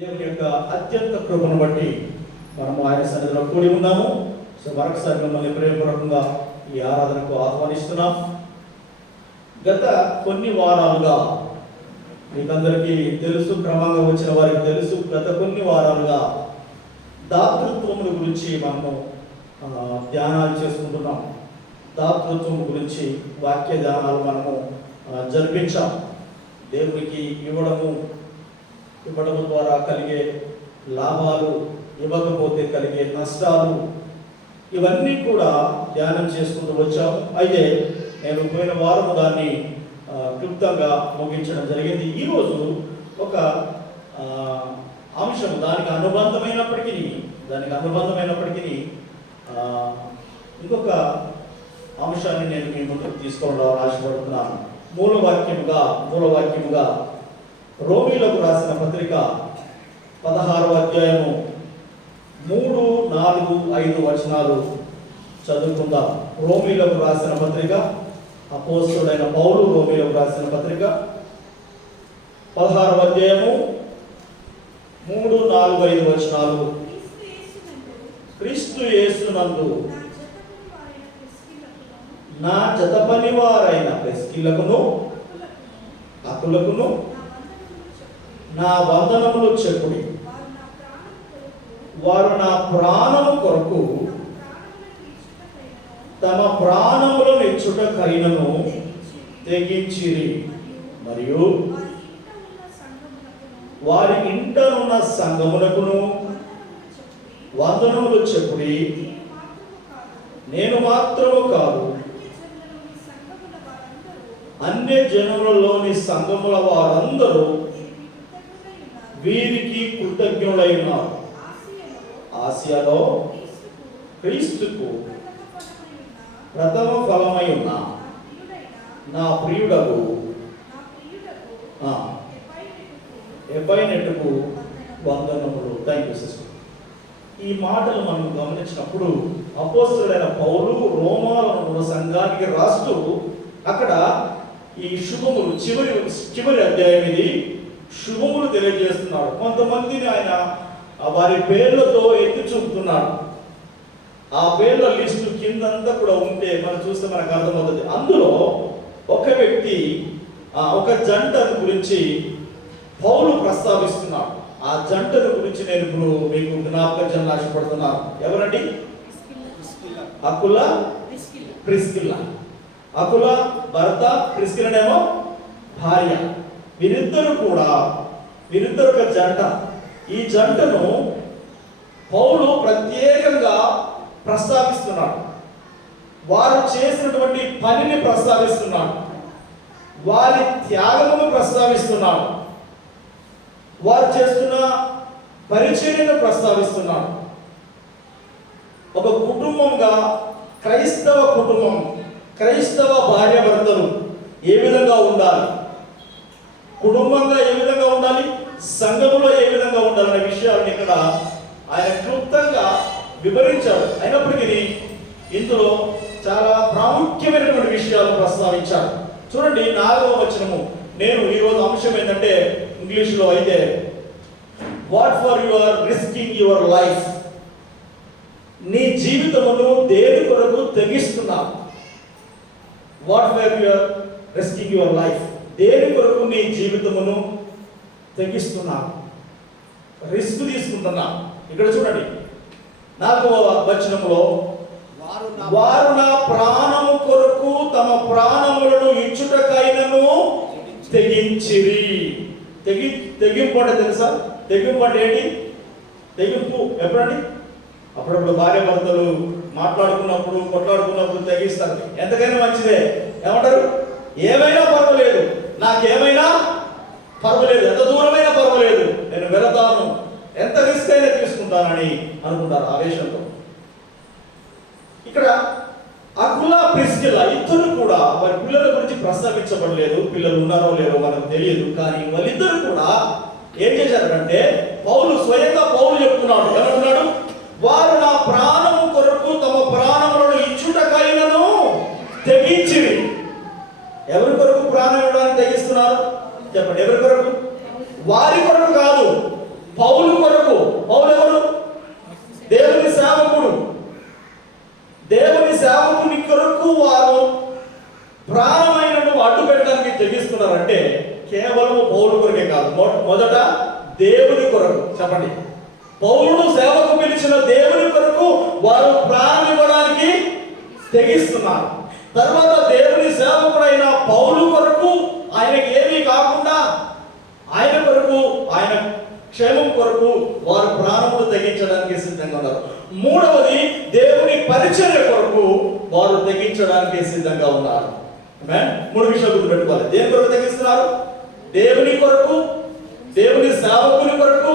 దేవుని యొక్క అత్యంత కృపను బట్టి మనము ఆయన సన్నిధిలో కూడి ఉన్నాము. సో మరొకసారి మిమ్మల్ని ప్రేమపూర్వకంగా ఈ ఆరాధనకు ఆహ్వానిస్తున్నాం. గత కొన్ని వారాలుగా మీకందరికీ తెలుసు, క్రమంగా వచ్చిన వారికి తెలుసు, గత కొన్ని వారాలుగా దాతృత్వముల గురించి మనము ధ్యానాలు చేసుకుంటున్నాం. దాతృత్వం గురించి వాక్య ధ్యానాలు మనము జరిపించాం. దేవునికి ఇవ్వడము ద్వారా కలిగే లాభాలు, ఇవ్వకపోతే కలిగే నష్టాలు, ఇవన్నీ కూడా ధ్యానం చేసుకుంటూ వచ్చాము. అయితే నేను పోయిన వారం దాన్ని క్లుప్తంగా ముగించడం జరిగింది. ఈరోజు ఒక అంశం దానికి అనుబంధమైనప్పటికీ ఇంకొక అంశాన్ని నేను మీ ముందుకు తీసుకోవడం ఆశపడుతున్నాను. మూలవాక్యముగా రోమీలకు రాసిన పత్రిక 16వ అధ్యాయము 3, 4, 5 వచనాలు చదువుకుందాం. రోమీలకు రాసిన పత్రిక, అపోస్తలుడైన పౌలు రోమీలకు రాసిన పత్రిక 16వ అధ్యాయము 3, 4, 5 వచనాలు. క్రీస్తు యేసునందు నా జతపని వారైన ప్రిస్కిల్లకును అకులకును నా వందనములు చెప్పుడి. వారు నా ప్రాణము కొరకు తమ ప్రాణములను ఇచ్చుటకైనను తెగించిరి, మరియు వారి ఇంటనున్న సంఘమునకును వందనములు చెప్పుడి. నేను మాత్రము కాదు, అన్య జనులలోని సంఘముల వారందరూ వీరికి కృతజ్ఞులై ఉన్నారు. ఆసియాలో క్రీస్తుకు ప్రథమ ఫలమై ఉన్న నా ప్రియుడకు ఎపైనెట్టుకు వందనములు. Thank you sister. ఈ మాటలు మనం గమనించినప్పుడు అపోస్తలుడైన పౌలు రోమాలో సంఘానికి రాస్తూ అక్కడ ఈ శుభములు చివరి అధ్యాయం ఇది, శుభములు తెలియజేస్తున్నాడు. కొంతమందిని ఆయన వారి పేర్లతో ఎత్తి చూపుతున్నాడు. ఆ పేర్ల లిస్టు కిందంతా కూడా ఉంటే మనం చూస్తే మనకు అర్థమవుతుంది. అందులో ఒక వ్యక్తి, ఒక జంటను గురించి పౌలు ప్రస్తావిస్తున్నాడు. ఆ జంటను గురించి నేను ఇప్పుడు మీకు జ్ఞాపకం చేయాలని ఆశపడుతున్నాను. ఎవరండి? అకుల, ప్రిస్కిల్ల. అకుల భర్త, ప్రిస్కిల్లనేమో భార్య. వీరిద్దరు ఒక జంట. ఈ జంటను పౌలు ప్రత్యేకంగా ప్రస్తావిస్తున్నాడు. వారు చేసినటువంటి పనిని ప్రస్తావిస్తున్నాడు. వారి త్యాగమును ప్రస్తావిస్తున్నాడు. వారు చేస్తున్న పరిచర్యను ప్రస్తావిస్తున్నాడు. ఒక కుటుంబంగా క్రైస్తవ కుటుంబం, క్రైస్తవ భార్యాభర్తలు ఏ విధంగా ఉండాలి, కుటుంబంగా ఏ విధంగా ఉండాలి, సంఘములో ఏ విధంగా ఉండాలనే విషయాలను ఇక్కడ ఆయన క్లుప్తంగా వివరించాడు. అయినప్పటికీ ఇందులో చాలా ప్రాముఖ్యమైనటువంటి విషయాలు ప్రస్తావించాడు. చూడండి 4వ వచనము. నేను ఈరోజు అంశం ఏంటంటే, ఇంగ్లీష్లో అయితే what for you are risking your life. నీ జీవితమును దేని కొరకు తెగిస్తున్నావు? What for you are risking your life. దేని కొరకు నీ జీవితమును తెగిస్తున్నావు, రిస్క్ తీసుకుంటున్నా. ఇక్కడ చూడండి 4వ వచనంలో, వారు నా ప్రాణము కొరకు తమ ప్రాణములను ఇచ్చుటకైనను తెగించిరి. తెగింపు అంటే తెలుసా? తెగింపు అంటే ఏంటి? తెగింపు ఎప్పుడండి? అప్పుడప్పుడు భార్య భర్తలు మాట్లాడుకున్నప్పుడు, కొట్లాడుకున్నప్పుడు తెగిస్తారు. ఎంతకైనా మంచిదే. ఏమంటారు? ఏమైనా పర్వాలేదు, నాకేమైనా పర్వాలేదు, ఎంత దూరమైనా పర్వాలేదు, నేను వెళతాను, ఎంత రిస్క్ అయినా తీసుకుంటానని అనుకుంటారు ఆవేశంతో. ఇక్కడ అకుల, ప్రిస్కిల్ల ఇద్దరు కూడా వారి పిల్లల గురించి ప్రస్తావించబడలేదు. పిల్లలు ఉన్నారో లేరో మనకు తెలియదు. కానీ వాళ్ళిద్దరు కూడా ఏం చేశారంటే, స్వయంగా పౌలు చెప్తున్నాడు. ఏమంటున్నాడు? వారు నా ప్రాణము కొరకు తమ ప్రాణములను ఇచ్చుటకైనను తెగించిరి. ఎవరి కొరకు ప్రాణం ఇవ్వడానికి తెగిస్తున్నారు? చెప్పండి. ఎవరి కొరకు? వారి కొరకు కాదు. పౌలు దేవుని కొరకు. చెప్పండి, పౌలును సేవకు పిలిచిన దేవుని కొరకు వారు ప్రాణం ఇవ్వడానికి తెగిస్తున్నారు. తర్వాత దేవుని సేవకుడైన పౌలు కొరకు, ఆయనకి ఏమీ కాకుండా ఆయన కొరకు, ఆయన క్షేమం కొరకు వారు ప్రాణములు తెగించడానికి సిద్ధంగా ఉన్నారు. మూడవది, దేవుని పరిచర్య కొరకు వారు తెగించడానికి సిద్ధంగా ఉన్నారు. మూడు విషయాలు గుర్తుపెట్టుకోవాలి. దేని కొరకు తెగిస్తున్నారు? దేవుని కొరకు, దేవుని సేవకుని కొరకు,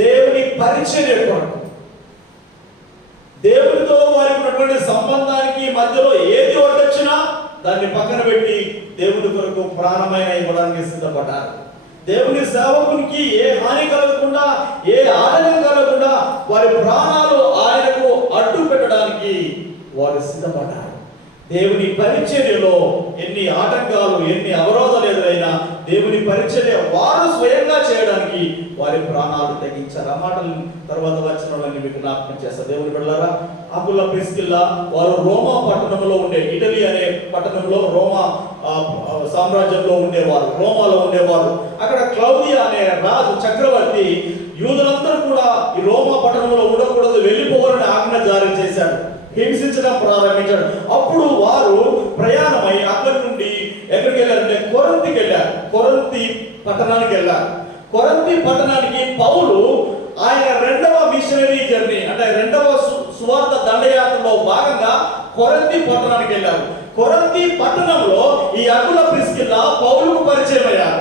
దేవుని పరిచర్య కొరకు. దేవునితో వారికి ఉన్నటువంటి సంబంధానికి మధ్యలో ఏది వచ్చినా దాన్ని పక్కన పెట్టి దేవుని కొరకు ప్రాణమైన ఇవ్వడానికి సిద్ధపడ్డారు. దేవుని సేవకునికి ఏ హాని కలగకుండా, ఏ ఆనందం కలగకుండా వారి ప్రాణాలు ఆయనకు అడ్డు పెట్టడానికి వారు సిద్ధపడ్డారు. దేవుని పరిచర్యలో ఎన్ని ఆటంకాలు, ఎన్ని అవరోధాలు ఎదురైనా దేవుని పరిచర్య వారు స్వయంగా చేయడానికి వారి ప్రాణాలు తెగించారు. ఆ మాటలు తర్వాత వచనాలన్నీ మీకు జ్ఞాపకం చేస్తారు. దేవుని బిడ్డలారా, అకుల ప్రిస్కిల్లా వారు రోమా పట్టణంలో ఉండే, ఇటలీ అనే పట్టణంలో రోమా సామ్రాజ్యంలో ఉండేవారు, రోమాలో ఉండేవారు. అక్కడ క్లౌదియా అనే రాజు చక్రవర్తి యూదులందరూ కూడా ఈ రోమా పట్టణంలో ఉండకూడదు, వెళ్ళిపోవాలని ఆజ్ఞ జారీ చేశాడు, హింసించడం ప్రారంభించాడు. అప్పుడు వారు ప్రయాణమై అక్కడి నుండి ఎక్కడికి వెళ్ళారంటే కొరింథీకి వెళ్ళారు. కొరింథీ పట్టణానికి వెళ్ళారు. కొరింథీ పట్టణానికి పౌలు ఆయన రెండవ మిషనరీ జర్నీ, అంటే రెండవ సువార్త దండయాత్రలో భాగంగా కొరింథీ పట్టణానికి వెళ్ళారు. కొరింథీ పట్టణంలో ఈ అకుల ప్రిస్కిల్లా పౌలుకు పరిచయం అయ్యారు.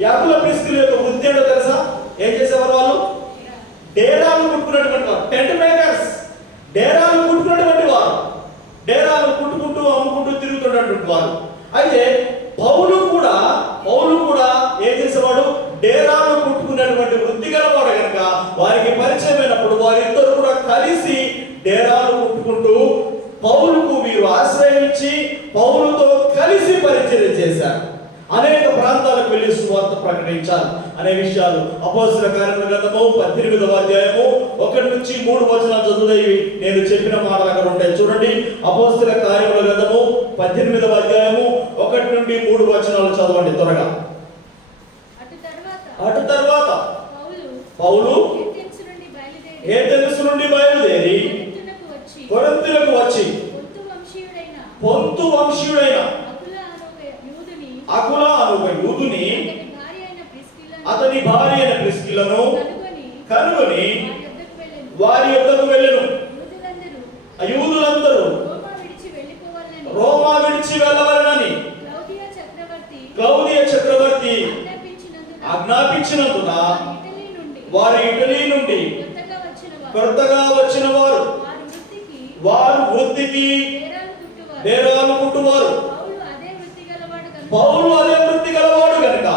ఈ అకుల ప్రిస్కిల్లా యొక్క వృత్తి ఏంటో తెలుసా? ఏం చేసేవారు వాళ్ళు? డేరాలు కుట్టుకున్నటువంటి వారు, టెంట్ మేకర్స్. డేరాలు కుట్టుకున్నటువంటి వారు, డేరాలు కుట్టుకుంటూ అమ్ముకుంటూ తిరుగుతున్నటువంటి వారు. అయితే పౌలు కూడా ఏం చేసేవాడు? డేరాలు కుట్టుకున్నటువంటి వృత్తి గలవాడు కనుక వారికి పరిచయం అయినప్పుడు వారిద్దరు కూడా కలిసి డేరాలు కుట్టుకుంటూ పౌలుకు వీరు ఆశ్రయించి పౌలుతో కలిసి పరిచర్య చేశారు. అనేక ప్రాంతాలకు వెళ్ళి సువార్త ప్రకటించాలి అనే విషయాలు అపోస్తలుల కార్యముల గ్రంథము 18వ అధ్యాయము 1 నుంచి 3 వచనాలు చదువుదాయి. నేను చెప్పిన మాటలు అక్కడ ఉంటాయి, చూడండి. అపోస్తలుల కార్యముల గ్రంథము 18వ అధ్యాయము 1 నుండి 3 వచనాలు చదవండి త్వరగా. అటు తర్వాత పౌలు ఏథెన్సు నుండి బయలుదేరి కొరింథీలకు వచ్చి పొంతు వంశీయుడైన అకుల అను ఒక యూదుని, అతని భార్య అయిన ప్రిస్కిల్లను కనుగొని వారి యొద్దకు వెళ్ళెను. యూదులందరూ రోమా విడిచి వెళ్ళవలనని క్లౌదియా చక్రవర్తి ఆజ్ఞాపించినందున వారి ఇటలీ నుండి కొత్తగా వచ్చిన వారు వృత్తికి డేరాలు కుట్టువారు. పౌలు అదే వృత్తి గలవాడు కనుక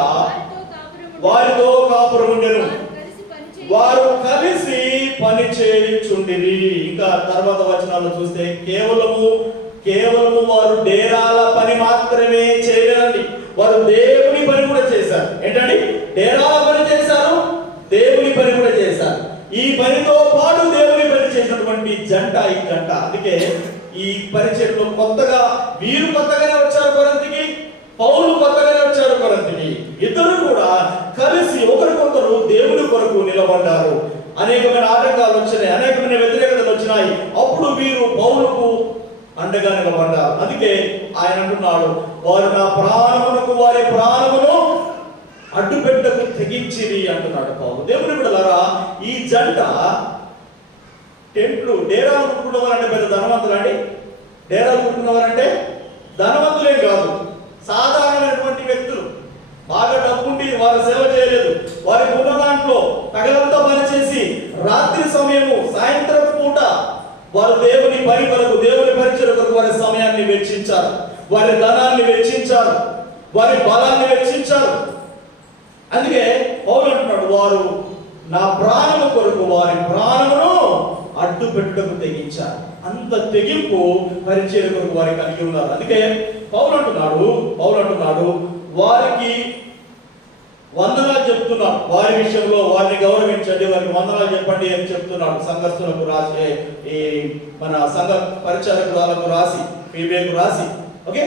వారితో కాపురం ఉండెను. వారు కలిసి పని చేయుచుండిరి. ఇంకా తర్వాత వచనాల్లో చూస్తే కేవలము వారు డేరాల పని మాత్రమే చేయలేదండి, వారు దేవుని పని కూడా చేశారు. ఏంటండి? డేరాల పని చేశారు, దేవుని పని కూడా చేశారు. ఈ పనితో పాటు దేవుని పని చేసినటువంటి జంట ఈ జంట. అందుకే ఈ పరిచర్యలో వీరు కొత్తగానే వచ్చారు కొరింథీకి, పౌలు కొత్తగానే వచ్చారు కొరింథీకి. ఇద్దరు కూడా కలిసి ఒకరికొకరు దేవుని కొరకు నిలబడ్డారు. అనేకమైన ఆటంకాలు వచ్చినాయి, అనేకమైన వ్యతిరేకతలు వచ్చినాయి. అప్పుడు వీరు పౌలుకు అండగా నిలబడ్డారు. అందుకే ఆయన అంటున్నాడు, వారు నా ప్రాణమునకు వారి ప్రాణమును అడ్డుపెట్టకు తెగించిరి అంటున్నాడు పౌలు. దేవుని బిడ్డలారా, ఈ జంట టెంట్లు డేరాలు కుట్టుకున్నవారంటే పెద్ద ధనవంతులు అండి. డేరాలు కుట్టుకున్నవారంటే ధనవంతులేం కాదు, సాధారణమైనటువంటి వ్యక్తులు. బాగా డబ్బుండి వారు సేవ చేయలేదు. వారికి ఉన్న దాంట్లో పగలంతా పనిచేసి రాత్రి సమయము, సాయంత్రం పూట వారు దేవుని పని కొరకు, దేవుని పరిచర్య కొరకు వారి సమయాన్ని వెచ్చించారు, వారి ధనాన్ని వెచ్చించారు, వారి బలాన్ని వెచ్చించారు. అందుకే పౌలు అంటున్నాడు, వారు నా ప్రాణము కొరకు వారి ప్రాణమును అడ్డు పెట్టుటకు తెగించారు. అంత తెగింపు పరిచర్య కొరకు వారికి కలిగి ఉన్నారు. అందుకే పౌలు అంటున్నాడు వారికి వందనాలు చెప్తున్నాడు. వారి విషయంలో వారిని గౌరవించండి, వారికి వందనాలు చెప్పండి అని చెప్తున్నాడు. సంఘస్థులకు రాసి, ఈ మన సంఘ పరిచారకులకు రాసి, ఫీబేకు రాసి. ఓకే,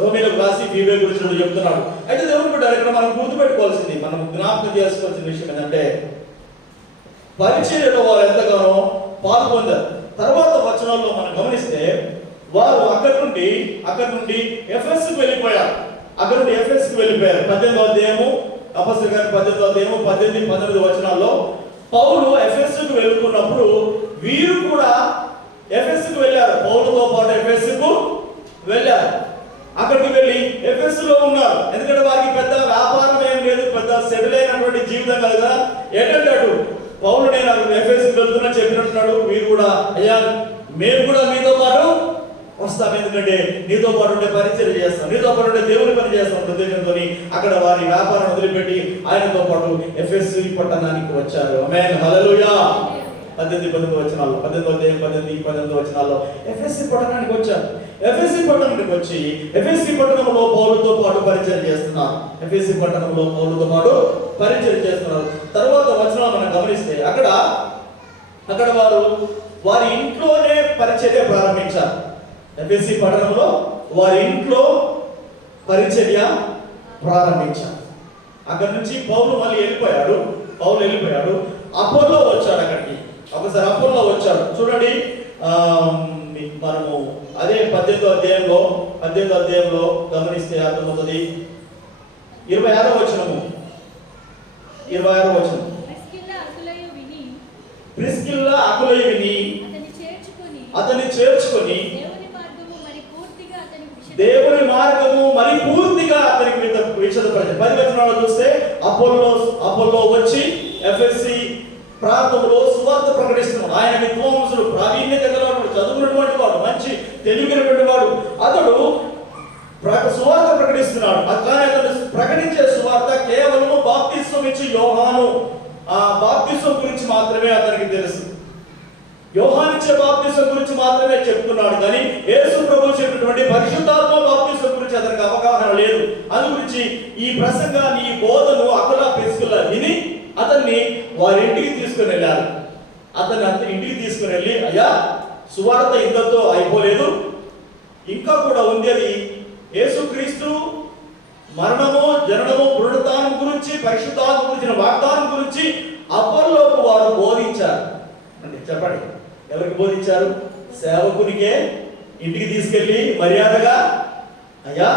రోమీలకు రాసి ఫీబే గురించి చెప్తున్నాడు. అయితే దేవుని బిడ్డలారా, ఇక్కడ మనం గుర్తుపెట్టుకోవాల్సింది, మనం జ్ఞాపకం చేసుకోవాల్సిన విషయం ఏంటంటే పరిచర్యలో వారు ఎంతగానో పాల్గొందారు. తర్వాత వచనాల్లో మనం గమనిస్తే వారు అక్కడి నుండి ఎఫెస్కు వెళ్ళిపోయారు. 18వ అధ్యాయము అపొస్తలుల కార్యాలు 18వ అధ్యాయము 18, 19 వచనాల్లో పౌలు ఎఫెస్కు వెళ్తున్నప్పుడు వీరు కూడా ఎఫెస్కు వెళ్ళారు. పౌలుతో పాటు ఎఫెస్కు వెళ్ళారు. అక్కడికి వెళ్ళి ఎఫెస్సులో ఉన్నారు. ఎందుకంటే వారికి పెద్ద వ్యాపారం ఏం లేదు, పెద్ద సెటిల్ అయినటువంటి జీవితం కదా. ఏంటంటే పౌలు నేను ఎఫెస్కు వెళ్తున్నా చెప్పినట్టున్నాడు. వీరు కూడా అయ్యా మేము కూడా మీతో పాటు వస్తాం, ఎందుకంటే నీతో పాటు ఉండే పరిచయం చేస్తాం, నీతో పాటు ఉండే దేవుని పని చేస్తాం ఉద్దేశంతో అక్కడ వారి వ్యాపారం వదిలిపెట్టి ఆయనతో పాటు ఎఫెసు పట్టణానికి వచ్చారు. ఆమేన్, హల్లెలూయా. 18 వచనాల్లో 18 వచనాల్లో ఎఫెసు పట్టణానికి వచ్చారు. ఎఫెసు పట్టణానికి వచ్చి ఎఫెసు పట్టణంలో పౌలుతో పాటు పరిచయం చేస్తున్నారు. తర్వాత వచనాలు మనం గమనిస్తే అక్కడ వారి ఇంట్లోనే పరిచర్య ప్రారంభించారు. ఎఫెసు పట్టణంలో వారి ఇంట్లో పరిచర్య ప్రారంభించారు. అక్కడి నుంచి పౌలు మళ్ళీ వెళ్ళిపోయాడు. అపోల్లో వచ్చాడు. అక్కడికి ఒకసారి అపోల్లో వచ్చాడు. చూడండి, మనము అదే 18వ అధ్యాయంలో గమనిస్తే అర్థమవుతుంది. 26వ వచనం ప్రిస్కిల్లా అకులయు విని అతన్ని చేర్చుకొని దేవుని మార్గము మరి పూర్తిగా అతనికి విషదపరిచారు. 10 వచనాలు చూస్తే అపోల్లో వచ్చి ఎఫెసీ ప్రాంతంలో సువార్త ప్రకటిస్తున్నాడు. ఆయన విద్వాంసుడు, ప్రావీణ్యత గలవాడు, చదువుకున్నటువంటి వాడు, మంచి తెలివినటువంటి వాడు. అతడు సువార్త ప్రకటిస్తున్నాడు. కానీ అతను ప్రకటించే సువార్త కేవలం బాప్తిస్మం ఇచ్చి యోహాను ఆ బాప్తిస్మం గురించి మాత్రమే అతనికి తెలుసు. యోహానిచ్చే బాప్తిస్మం గురించి మాత్రమే చెప్తున్నాడు. కానీ యేసు ప్రభువు చెప్పినటువంటి పరిశుద్ధాత్మ బాప్తిస్మం గురించి అతనికి అవగాహన లేదు. అందు గురించి ఈ ప్రసంగాన్ని, ఈ బోధను అకుల ప్రిస్కిల్లా విని అతన్ని వారి ఇంటికి తీసుకుని వెళ్ళారు. ఇంటికి తీసుకుని వెళ్ళి, అయ్యా సువార్త ఇంతతో అయిపోలేదు, ఇంకా కూడా ఉంది. అది యేసుక్రీస్తు మరణము, జననము, పునరుత్థానం గురించి, పరిశుద్ధాత్మ గురించిన వాగ్దానం గురించి అపోల్లోకు వారు బోధించారు. అంటే చెప్పండి, ఎవరికి బోధించారు? సేవకునికే ఇంటికి తీసుకెళ్ళి మర్యాదగా, అయ్యా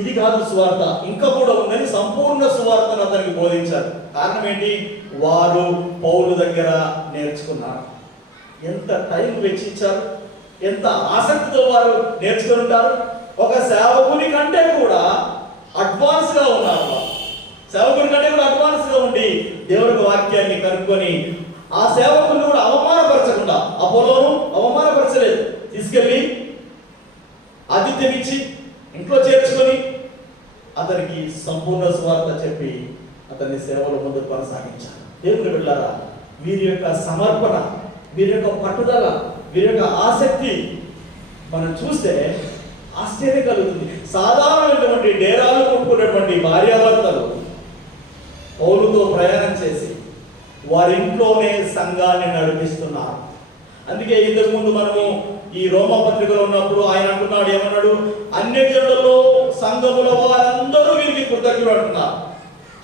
ఇది కాదు సువార్త, ఇంకా కూడా ఉందని సంపూర్ణ సువార్తను అతనికి బోధించారు. కారణం ఏంటి? వారు పౌలు దగ్గర నేర్చుకున్నారు. ఎంత టైం వెచ్చించారు, ఎంత ఆసక్తితో వారు నేర్చుకుని ఉంటారు. ఒక సేవకుని కంటే కూడా అడ్వాన్స్గా ఉన్నారు. సేవకుని కంటే కూడా అడ్వాన్స్గా ఉండి దేవుడి వాక్యాన్ని కనుక్కొని ఆ సేవకుని కూడా అవమానపరచకుండా, అపోలోను అవమానపరచలేదు, తీసుకెళ్ళి ఆతిథ్యం ఇచ్చి ఇంట్లో చేర్చుకొని అతనికి సంపూర్ణ సువార్త చెప్పి అతన్ని సేవలో ముందుకు కొనసాగించారు. దేవుని బిడ్డలారా, వీరి యొక్క సమర్పణ, వీరి యొక్క పట్టుదల, వీరి యొక్క ఆసక్తి మనం చూస్తే ఆశ్చర్యం కలుగుతుంది. సాధారణమైనటువంటి డేరాలు కొట్టుకున్నటువంటి భార్యాభర్తలు పౌలుతో ప్రయాణం చేసి వారి ఇంట్లోనే సంఘాన్ని నడిపిస్తున్నారు. అందుకే ఇంతకు ముందు మనము ఈ రోమా పత్రికలో ఉన్నప్పుడు ఆయన అంటున్నాడు, ఏమన్నాడు? అన్యజనులలో సంఘముల వారందరూ వీరికి కృతజ్ఞులు అంటున్నారు.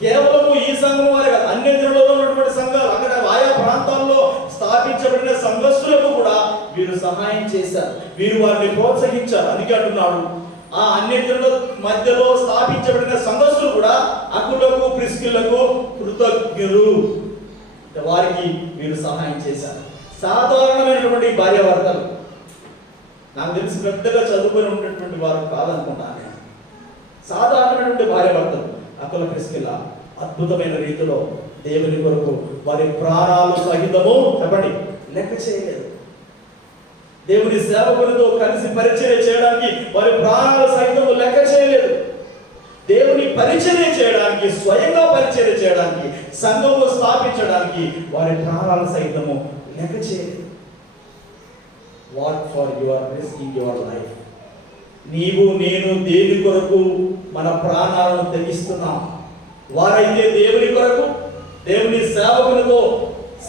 కేవలము ఈ సంఘం వారే కాదు, అన్యజనులలో ఉన్నటువంటి సంఘాలు, అక్కడ ఆయా ప్రాంతాల్లో స్థాపించబడిన సంఘస్థులకు కూడా వీరు సహాయం చేశారు, వీరు వారిని ప్రోత్సహించారు. అందుకే అంటున్నాడు, ఆ అన్యజనుల మధ్యలో స్థాపించబడిన సంఘస్థులు కూడా అకులకు, ప్రిస్కిల్లకు కృతజ్ఞులు, వారికి వీరు సహాయం చేశారు. సాధారణమైనటువంటి భార్యాభర్తలు, నాకు తెలిసి పెద్దగా చదువుకొని ఉన్నటువంటి వారు కాదనుకుంటాను. సాధారణమైనటువంటి భార్యాభర్తలు అకుల, ప్రిస్కిల్లా అద్భుతమైన రీతిలో దేవుని కొరకు వారి ప్రాణాలు సహితము చెప్పండి లెక్క చేయలేదు. దేవుని సేవకులతో కలిసి పరిచర్య చేయడానికి వారి ప్రాణాలు సహితము లెక్క చేయలేదు. దేవుని పరిచర్య చేయడానికి, స్వయంగా పరిచర్య చేయడానికి, సంఘము స్థాపించడానికి వారి ప్రాణాలు సైతము లెక్క చేయలేదు. What for your risking your life. నీవు నేను దేని కొరకు మన ప్రాణాలను తెగిస్తున్నాం. వారైతే దేవుని కొరకు, దేవుని సేవకులతో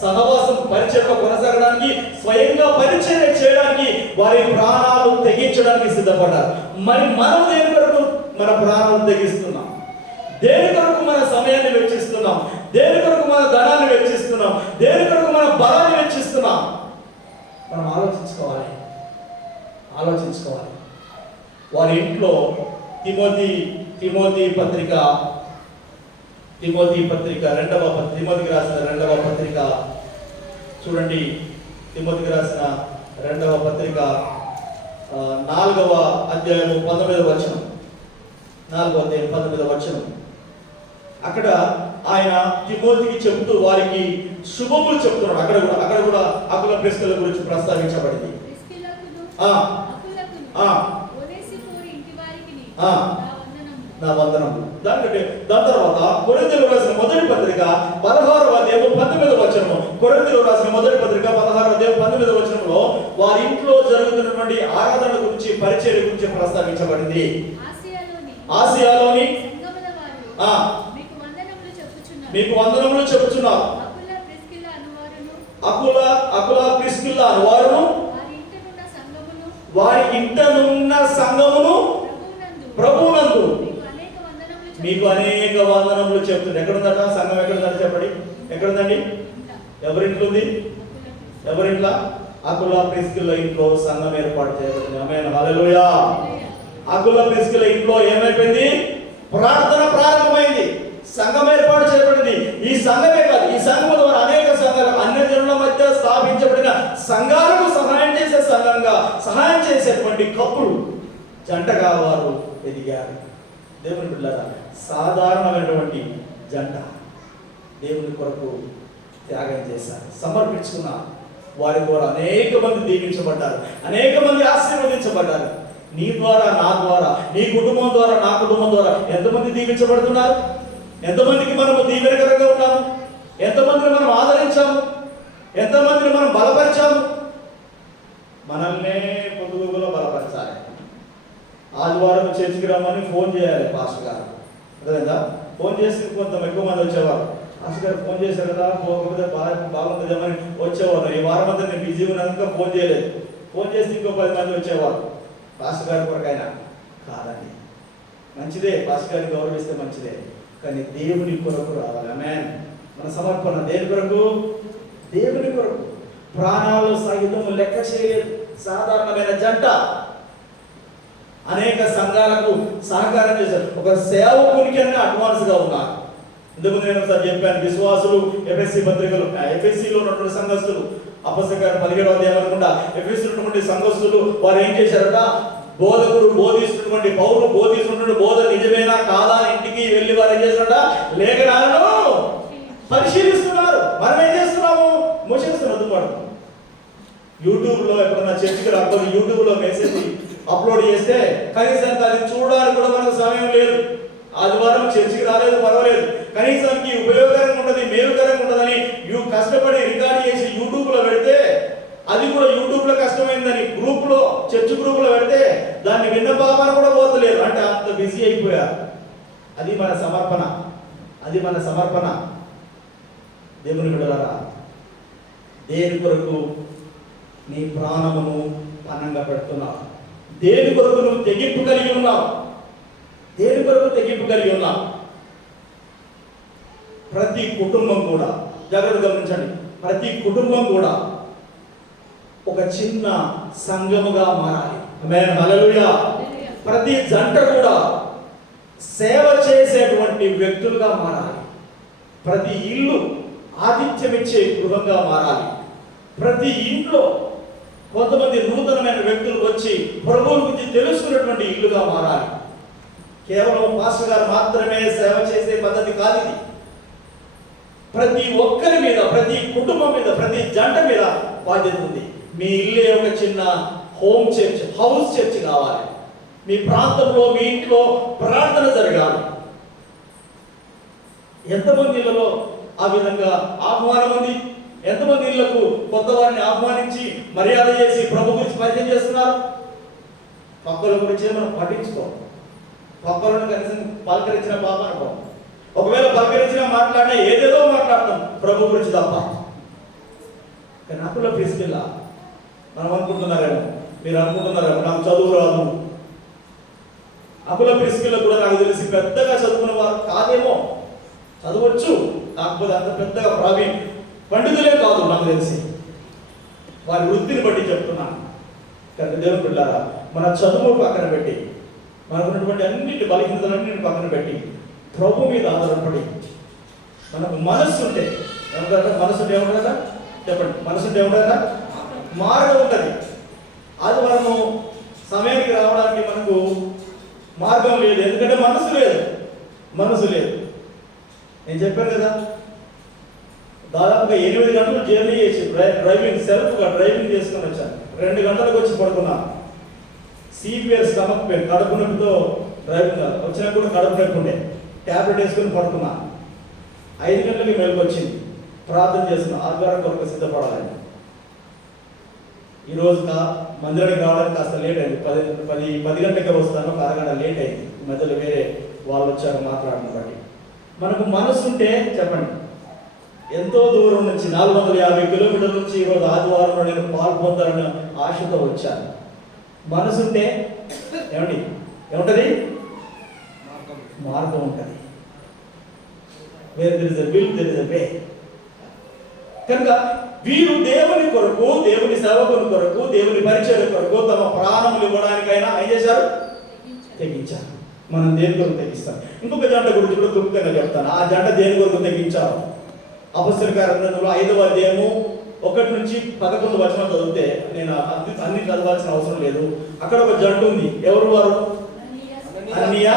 సహవాసం పరిచర్య కొనసాగడానికి, స్వయంగా పరిచర్య చేయడానికి వారి ప్రాణాలు తెగించడానికి సిద్ధపడ్డారు. మరి మనం దేని కొరకు మన ప్రాణాలు తెగిస్తున్నాం? దేని కొరకు మన సమయాన్ని వెచ్చిస్తున్నాం? దేని కొరకు మన ధనాన్ని వెచ్చిస్తున్నాం? దేని కొరకు మన బలాన్ని వెచ్చిస్తున్నాం? మనం ఆలోచించుకోవాలి. వారి ఇంట్లో తిమోతి పత్రిక తిమోతికి రాసిన రెండవ పత్రిక చూడండి. తిమోతికి రాసిన రెండవ పత్రిక 4వ అధ్యాయము 19వ వచనం. 4వ అధ్యాయం 19వ వచనం. అక్కడ ఆయన తిమోతికి చెబుతూ వారికి శుభములు చెప్తున్నాడు. అక్కడ కూడా అకుల ప్రిస్కిల్ల గురించి ప్రస్తావించబడింది. నా వందనము. దాని తర్వాత కొరింథీయులకు రాసిన మొదటి పత్రిక 16వ అధ్యాయం 19వ వచనము. కొరింథీయులకు రాసిన మొదటి పత్రిక 16వ అధ్యాయం 19వ వచనంలో వారి ఇంట్లో జరుగుతున్నటువంటి ఆరాధన గురించి, పరిచర్య గురించి ప్రస్తావించబడింది. ఆసియాలోని మీకు వందనములు చెప్పుచున్నారు. అకుల ప్రిస్కిల్ల అనువారును వారి ఇంటనున్న సంఘమును ప్రభువునందు మీకు అనేక వందనములు చెప్తుంది. ఎక్కడుందట సంఘం? ఎక్కడుందని చెప్పండి. ఎక్కడుందండి? ఎవరింట్లో ఉంది? ఎవరింట్లో? అకుల ప్రిస్కిల్ల ఇంట్లో సంఘం ఏర్పాటు చేయబడింది. ఆమేన్, హల్లెలూయా. అకుల ప్రిస్కిల్ల ఇంట్లో ఏమైపోయింది? ప్రార్థన ప్రారంభమైంది. సంఘం ఏర్పాటు చేయబడింది. ఈ సంఘమే కాదు, ఈ సంఘం ద్వారా అనేక సంఘాలు అన్య జనుల మధ్య స్థాపించబడిన సంఘాలకు సహాయం చేసే సంఘంగా, సహాయం చేసేటువంటి కప్పులు జంటగా వారు ఎదిగారు. దేవుని బిడ్డలారా, సాధారణమైనటువంటి జంట దేవుని కొరకు త్యాగం చేశారు, సమర్పించుకున్నారు. వారి ద్వారా అనేక మంది దీవించబడ్డారు, అనేక మంది ఆశీర్వదించబడ్డారు. నీ ద్వారా, నా ద్వారా, నీ కుటుంబం ద్వారా, నా కుటుంబం ద్వారా ఎంతమంది దీవించబడుతున్నారు? ఎంతమందికి మనము దీవెనకరంగా ఉన్నాము? ఎంతమందిని మనం ఆదరించాము? ఎంతమందిని మనం బలపరిచాము? మనల్నే పొద్దుగులో బలపరచాలి. ఆదివారం చర్చికి రమ్మని ఫోన్ చేయాలి పాస్టర్ గారు. అదేందా? ఫోన్ చేసి కొంత ఎక్కువ మంది వచ్చేవారు. పాస్టర్ గారు ఫోన్ చేశారు కదా, పోకపోతే బాగుంటుందేమని వచ్చేవారు. ఈ వారం అంతా నేను బిజీ ఉన్నాక ఫోన్ చేయలేదు. ఫోన్ చేసి ఇంకో 10 మంది వచ్చేవారు. పాస్టర్ గారి కొరకైనా కాదండి, మంచిదే, పాస్టర్ గారిని గౌరవిస్తే మంచిదే, కానీ దేవుని కొరకు రావాలి. ఆమేన్. మన సమర్పణ దేని కొరకు? దేవుని కొరకు. ప్రాణాలు సహితం లెక్క చేయలేదు. సాధారణమైన జంట అనేక సంఘాలకు సహకారం చేశారు. ఒక సేవకునికి అన్న అడ్వాన్స్ గా ఉన్నారు. ఇంతకుముందు నేను ఒకసారి చెప్పాను, విశ్వాసులు ఎఫ్ఎస్సిలో ఉన్నటువంటి సంఘస్థులు, అపొస్తలుల 17వ అధ్యాయం అనుకుంటా, ఎఫెసీలో ఉన్నటువంటి సంఘస్థులు వారు ఏం చేశారట? బోధకుడు బోధిస్తున్నటువంటి పౌలు బోధిస్తున్నటువంటి బోధ నిజమేనా కాదా అని ఇంటికి వెళ్ళి వారు ఏం చేస్తారట? లేఖనాలను పరిశీలిస్తున్నారు. మనం ఏం చేస్తున్నాము? మోసేస్తున్నాం. యూట్యూబ్లో ఎప్పుడన్నా చర్చికి రాకపోతే యూట్యూబ్లో మెసేజ్ అప్లోడ్ చేస్తే కనీసానికి అది చూడడానికి కూడా మనకు సమయం లేదు. ఆదివారం చర్చికి రాలేదు, పర్వాలేదు, కనీసానికి ఉపయోగకరంగా ఉండదు, మేలుకరంగా ఉండదని కష్టపడి రికార్డ్ చేసి యూట్యూబ్లో పెడితే, అది కూడా యూట్యూబ్లో కష్టమైందని గ్రూప్లో, చర్చ్ గ్రూప్లో పెడితే దాన్ని విన్న పాపన కూడా పోతలేదు. అంటే అంత బిజీ అయిపోయారు. అది మన సమర్పణ. దేవుని బిడ్డలారా, దేని కొరకు నీ ప్రాణమును పణంగా పెడుతున్నావు? దేని కొరకు నువ్వు తెగింపు కలిగి ఉన్నావు? ప్రతి కుటుంబం కూడా, జాగ్రత్త గమనించండి, ప్రతి కుటుంబం కూడా ఒక చిన్న సంఘముగా మారాలి. ఆమేన్, హల్లెలూయా. ప్రతి జంట కూడా సేవ చేసేటువంటి వ్యక్తులుగా మారాలి. ప్రతి ఇల్లు ఆతిథ్యమిచ్చే గృహంగా మారాలి. ప్రతి ఇంట్లో కొంతమంది నూతనమైన వ్యక్తులు వచ్చి ప్రభువుని గురించి తెలుసుకున్నటువంటి ఇల్లుగా మారాలి. కేవలం పాస్టర్ గారు మాత్రమే సేవ చేసే పద్ధతి కాదు ఇది. ప్రతి ఒక్కరి మీద, ప్రతి కుటుంబం మీద, ప్రతి జంట మీద బాధ్యత ఉంది. మీ ఇల్లే ఒక చిన్న హోమ్ చర్చ్, హౌస్ చర్చ్ కావాలి. మీ ప్రాంతంలో, మీ ఇంట్లో ప్రార్థన జరగాలి. ఎంతమంది ఇళ్లలో ఆ విధంగా ఆహ్వానం ఉంది? ఎంతమంది ఇళ్లకు కొత్త వారిని ఆహ్వానించి మర్యాద చేసి ప్రభు గురించి పరిచయం చేస్తున్నారు? పక్కల గురించి మనం పట్టించుకో. పక్కలను కనీసం పలకరించిన పాప అనుకో. ఒకవేళ పలకరించినా మాట్లాడినా ఏదేదో మాట్లాడతాం ప్రభు గురించి తప్ప. కానీ అప్పుల ప్రిస్కిల్లా మనం అనుకుంటున్నారేమో, మీరు అనుకుంటున్నారేమో నాకు చదువు రాదు. అప్పుల ప్రిస్కిల్లా కూడా నాకు తెలిసి పెద్దగా చదువుకున్న వారు కాదేమో, చదవచ్చు, కాకపోతే అంత పెద్దగా పండితులే కాదు నాకు తెలిసి. వారి వృత్తిని బట్టి చెప్తున్నాను. కానీ దేవుని బిడ్డలారా, మన చదువు పక్కన పెట్టి, మనకున్నటువంటి అన్నింటి బలహీనతలన్నింటిని పక్కన పెట్టి ప్రభు మీద ఆధారపడి మనకు మనస్సు ఉంటే ఏమంటారా? మనసు ఉంటే ఏమంటారా? చెప్పండి. మనసు ఉంటే ఏమంటారా? మార్గం ఉంటుంది. అది మనము సమయానికి రావడానికి మనకు మార్గం లేదు, ఎందుకంటే మనసు లేదు. నేను చెప్పాను కదా, దాదాపుగా 8 గంటలు జర్నీ చేసి సెల్ఫ్గా డ్రైవింగ్ చేసుకొని వచ్చాను. 2 గంటలకు వచ్చి పడుకున్నాను. సిపిఆర్ స్టమక్ పెయిన్, కడుపు నొప్పితో డ్రైవింగ్ వచ్చినా కూడా కడుపు నొప్పి ఉండే, ట్యాబ్లెట్ వేసుకొని పడుకున్నాను. 5 గంటలకి మెలకు వచ్చింది. ప్రార్థన చేస్తున్నాను, ఆదివారం కొరకు సిద్ధపడాలని. ఈరోజు మందిరానికి రావడానికి కాస్త లేట్ అయింది. 10 గంటలకే వస్తాను, ఒక అరగంట లేట్ అయింది. ఈ మధ్యలో వేరే వాళ్ళు వచ్చారు మాట్లాడిన బట్టి. మనకు మనసు ఉంటే చెప్పండి, ఎంతో దూరం నుంచి 450 కిలోమీటర్ల నుంచి ఈరోజు ఆదివారంలో నేను పాల్పొందాలని ఆశతో వచ్చాను. మనసు ఉంటే ఏముంటుంది? మార్గం ఉంటుంది. Where there is a will, there is a way. కనుక వీరు దేవుని కొరకు, దేవుని సేవకుని కొరకు, దేవుని పరిచయం కొరకు తమ ప్రాణములు ఇవ్వడానికైనా ఏం చేశారు? తెగించారు. మనం దేని కొరకు తెగిస్తాం? ఇంకొక జంట గురించి కూడా క్లుప్తంగా చెప్తాను. ఆ జంట దేని కొరకు తెగించారు? అపొస్తలుల కార్యములు 5వ అధ్యాయము 1 నుంచి 11 వచనం చదివితే, నేను అన్ని చదవాల్సిన అవసరం లేదు. అక్కడ ఒక జంట ఉంది. ఎవరు వారు? అననీయ,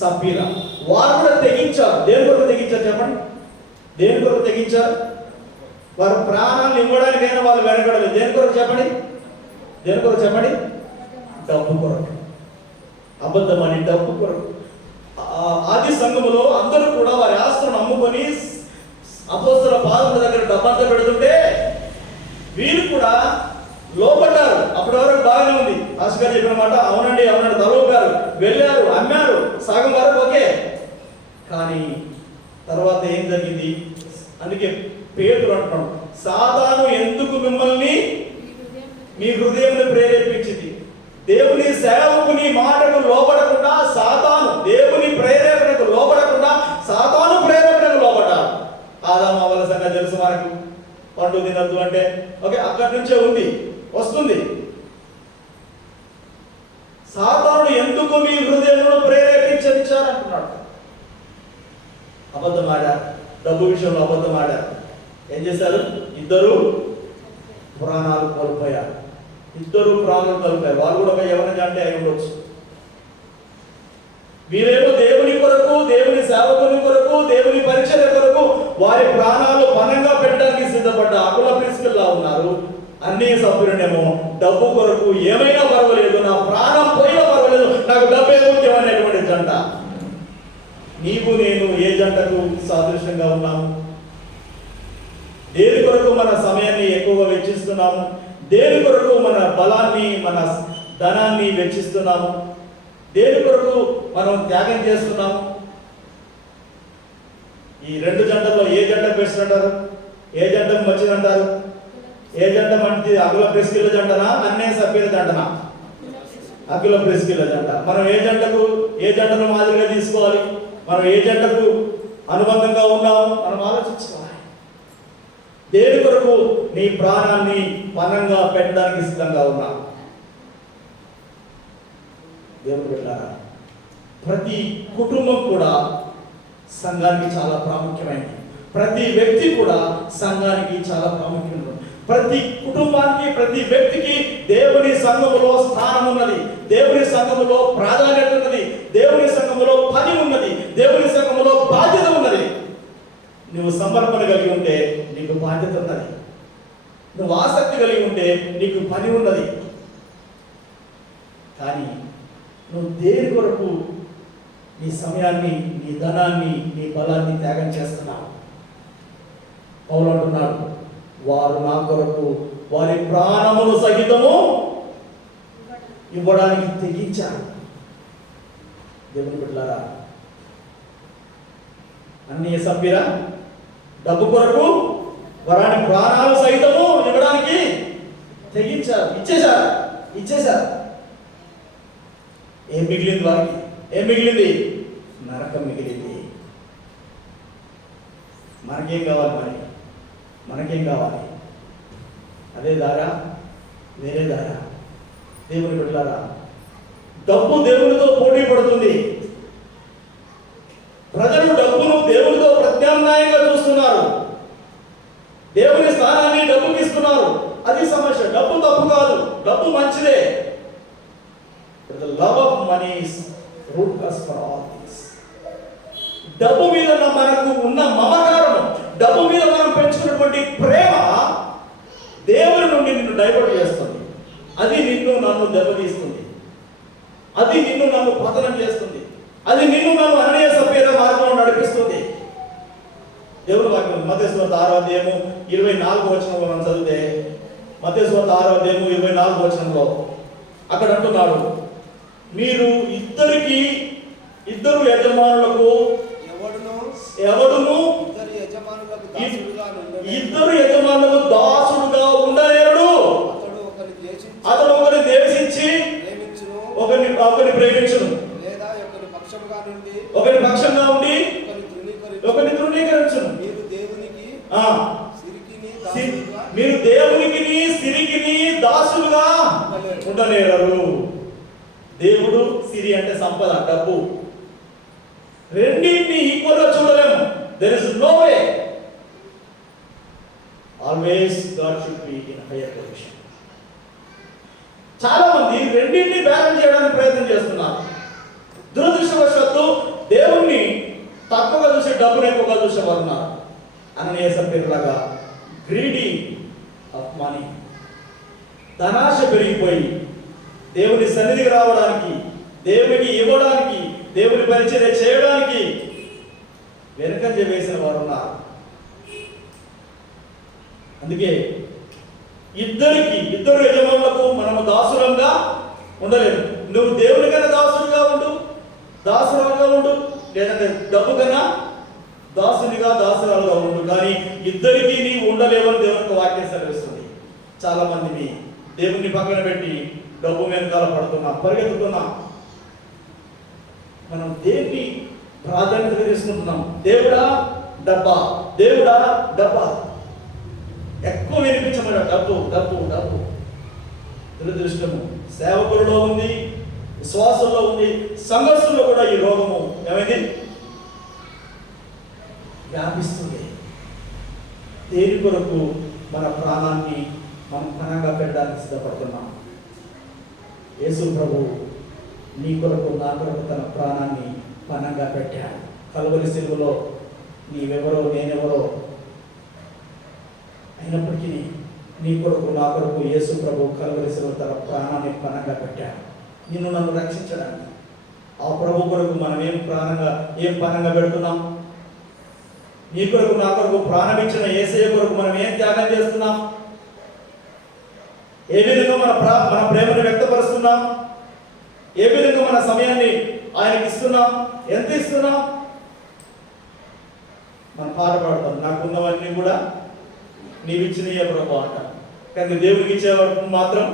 సప్పీరా. వారు కూడా తెగించారు. దేని కొరకు తెగించారు చెప్పండి? దేని కొరకు తెగించారు? వారు ప్రాణాలను ఇవ్వడానికైనా వాళ్ళు వెనకడలేదు. దేని కొరకు చెప్పండి? డబ్బు కొరకు. అబద్ధమని డబ్బు కొరకు. ఆది సంఘములో అందరూ కూడా వారి ఆస్తులను అమ్ముకొని అపొస్తలుల పాదముల దగ్గర డబ్బంతా పెడుతుంటే వీరు కూడా లోపడ్డారు. అప్పటి వరకు బాగానే ఉంది. ఆశగా చెప్పిన మాట అవునండి తలూపారు, వెళ్ళారు, అమ్మారు, సగం వరకు ఓకే. కానీ తర్వాత ఏం జరిగింది? అందుకే పేతురు అంటున్నాడు, సాతాను ఎందుకు మిమ్మల్ని మీ హృదయంలో ప్రేరేపించింది? దేవుని సేవకుని మాటకు లోబడకుండా సాతాను, దేవుని ప్రేరేపణకు లోబడకుండా సాతాను ప్రేరేపణకు లోబడ్డారు. ఆదాము అవ్వల సంగతి తెలుసు మనకు. పండు తినద్దు అంటే ఓకే, అక్కడి నుంచే వస్తుంది. సాతానుడు ఎందుకు మీ హృదయంలో ప్రేరేపించారంటున్నాడు. అబద్ధం ఆడారు, డబ్బు విషయంలో అబద్ధం ఆడారు. ఏం చేశారు? ఇద్దరు ప్రాణాలు కోల్పోయారు. వాళ్ళు కూడా ఒక యవన జంటే అయి ఉండొచ్చు. వీరేమో దేవుని కొరకు, దేవుని సేవకుని కొరకు, దేవుని పరిచర్య కొరకు వారి ప్రాణాలు పనంగా పెట్టడానికి సిద్ధపడ్డ అకుల ప్రిస్కిల్లా ఉన్నారు. అన్ని సభ్యులనేమో డబ్బు కొరకు ఏమైనా పర్వాలేదు, నా ప్రాణం పోయినా పర్వాలేదు, నాకు డబ్బే ముఖ్యమైనటువంటి జంట. నీవు నేను ఏ జంటకు సాదృశ్యంగా ఉన్నాము? దేని కొరకు మన సమయాన్ని ఎక్కువగా వెచ్చిస్తున్నాము? దేని కొరకు మన బలాన్ని, మన ధనాన్ని వెచ్చిస్తున్నాము? దేని కొరకు మనం త్యాగం చేస్తున్నాము? ఈ 2 జంటల్లో ఏ జంట బెస్ట్ అంటారు? ఏ జంట మంచిదంటారు? ఏ జంట మంచిది? అకుల ప్రిస్కిల్ల జంటనా, అన్నే సభ్యుల జంటనా? అకుల ప్రిస్కిల్ల జంట. మనం ఏ జంటను మాదిరిగా తీసుకోవాలి? మనం ఏ జంటకు అనుబంధంగా ఉన్నాము? మనం ఆలోచించుకోవాలి. దేని కొరకు నీ ప్రాణాన్ని పనంగా పెట్టడానికి సిద్ధంగా ఉన్నావు? దేవుని బిడ్డలారా, ప్రతి కుటుంబం కూడా సంఘానికి చాలా ప్రాముఖ్యమైనది. ప్రతి వ్యక్తి కూడా సంఘానికి చాలా ప్రాముఖ్యమైనది. ప్రతి కుటుంబానికి, ప్రతి వ్యక్తికి దేవుని సంఘములో స్థానం ఉన్నది. దేవుని సంఘములో ప్రాధాన్యత ఉన్నది. దేవుని సంఘములో పని ఉన్నది. దేవుని సంఘములో బాధ్యత ఉన్నది. నువ్వు సమర్పణ కలిగి ఉంటే నీకు బాధ్యత ఉన్నది. నువ్వు ఆసక్తి కలిగి ఉంటే నీకు పని ఉన్నది. కానీ నువ్వు దేని కొరకు నీ సమయాన్ని, నీ ధనాన్ని, నీ బలాన్ని త్యాగం చేస్తున్నావు? పౌలు అంటున్నాడు, వారు నా కొరకు వారి ప్రాణమును సహితము ఇవ్వడానికి తెగించారు. దేవుని బిడ్డలారా, అన్ని సభ్యుల డబ్బు కొరకు వారి ప్రాణాలు సైతము ఇవ్వడానికి తెగించారు, ఇచ్చేశారు. ఏం మిగిలింది వారికి? ఏం మిగిలింది? నరకం మిగిలింది. మనకేం కావాలి? మనకేం కావాలి? అదే దారా? వేరే దారా? దేవుని బిడ్డలారా, డబ్బు దేవునితో పోటీ పడుతుంది. ప్రజలు డబ్బును దేవునితో ప్రత్యామ్నాయంగా చూస్తున్నారు. దేవుని స్థానాన్ని డబ్బుకి ఇస్తున్నారు. అది సమస్య. డబ్బు తప్పు కాదు, డబ్బు మంచిదే. The love of money is root cause for all things. డబ్బు మీద మనకు ఉన్న మమకారం, డబ్బు మీద మనం పెంచుకున్నటువంటి ప్రేమ దేవుని నుండి నిన్ను డైవర్ట్ చేస్తుంది. అది నిన్ను నన్ను దెబ్బతీస్తుంది. అది నిన్ను నన్ను పతనం చేస్తుంది. అది నిన్ను నన్ను అననీయ సభ్యత మార్గంలో నడిపిస్తుంది. దేవుని వాక్యం మత్తయి సువార్త 6వ అధ్యాయము 24వ వచనంలో మనం చదివితే, మత్తయి సువార్త 6వ అధ్యాయము 24వ వచనంలో అక్కడ అంటున్నాడు, మీరు ఇద్దరు యజమానులకు ఎవడును ఇద్దరు యజమానులకు దాసుడుగా ఉండలేడు. అతడు ఒకరిని ద్వేషించి ఒకరిని ప్రేమించును, ఒకరి పక్షంగా ఉండి ఒకరిని తృణీకరించును. మీరు దేవునికి సిరికిని దాసులుగా ఉండలేరు. దేవుడు, సిరి అంటే సంపద, డబ్బు, రెండింటిని ఈక్వల్ గా చూడలేము. There is no way. Always God should be in higher position. చాలా మంది రెండింటిని బ్యాలెన్స్ చేయడానికి ప్రయత్నం చేస్తున్నారు. దురదృష్టవశాత్తు దేవుణ్ణి తక్కువగా చూసి డబ్బును ఎక్కువగా చూసేవారు ఉన్నారు. అననీయ సభ్యులాగా గ్రీడీ ఆఫ్ మనీ, ధనాశ పెరిగిపోయి దేవుని సన్నిధికి రావడానికి, దేవునికి ఇవ్వడానికి, దేవుని పరిచర్య చేయడానికి వెనకంజ వేసిన వారు ఉన్నారు. అందుకే ఇద్దరు యజమానులకు మనము దాసులంగా ఉండలేము. నువ్వు దేవుని కన్నా దాసులుగా ఉండు, లేదంటే డబ్బు కన్నా దాసునిగా దాసురాలుగా ఉండు. కానీ ఇద్దరికి నీవు ఉండలేవని దేవునికి వాక్యం సెలవిస్తుంది. చాలా మంది దేవుని పక్కన పెట్టి డబ్బు వెనకాల పరిగెత్తుతున్నా. మనం దేన్ని ప్రాధాన్యత తీసుకుంటున్నాం? దేవుడా డబ్బా ఎక్కువ వినిపించమని డబ్బు. దురదృష్టము సేవకులలో ఉంది, విశ్వాసంలో ఉంది, సంఘర్షంలో కూడా ఈ రోగము ఏమైంది? వ్యాపిస్తుంది. దేని కొరకు మన ప్రాణాన్ని మనం పణంగా పెట్టడానికి సిద్ధపడుతున్నాం. యేసు ప్రభు నీ కొరకు, నా కొరకు తన ప్రాణాన్ని పణంగా పెట్టాడు. కల్వరి సిలువలో నీవెవరో నేనెవరో అయినప్పటికీ నీ కొరకు, నా కొరకు యేసు ప్రభు కల్వరి సిలువ తన ప్రాణాన్ని పణంగా పెట్టాడు, నిన్ను నన్ను రక్షించడానికి. ఆ ప్రభు కొరకు మనం ఏం పణంగా పెడుతున్నాం? నీ కొరకు, నా కొరకు ప్రాణం ఇచ్చిన యేసయ్య కొరకు మనం ఏం త్యాగం చేస్తున్నాం? ఏ విధంగా మన ప్రేమను వ్యక్తపరుస్తున్నాం? ఏ విధంగా మన సమయాన్ని ఆయనకి ఇస్తున్నాం? ఎంత ఇస్తున్నాం? మనం పాట పాడతాం, నాకున్నవన్నీ కూడా నీవిచ్చినయే ప్రభు అంటాం. కానీ దేవుడికి ఇచ్చేవాడు మాత్రం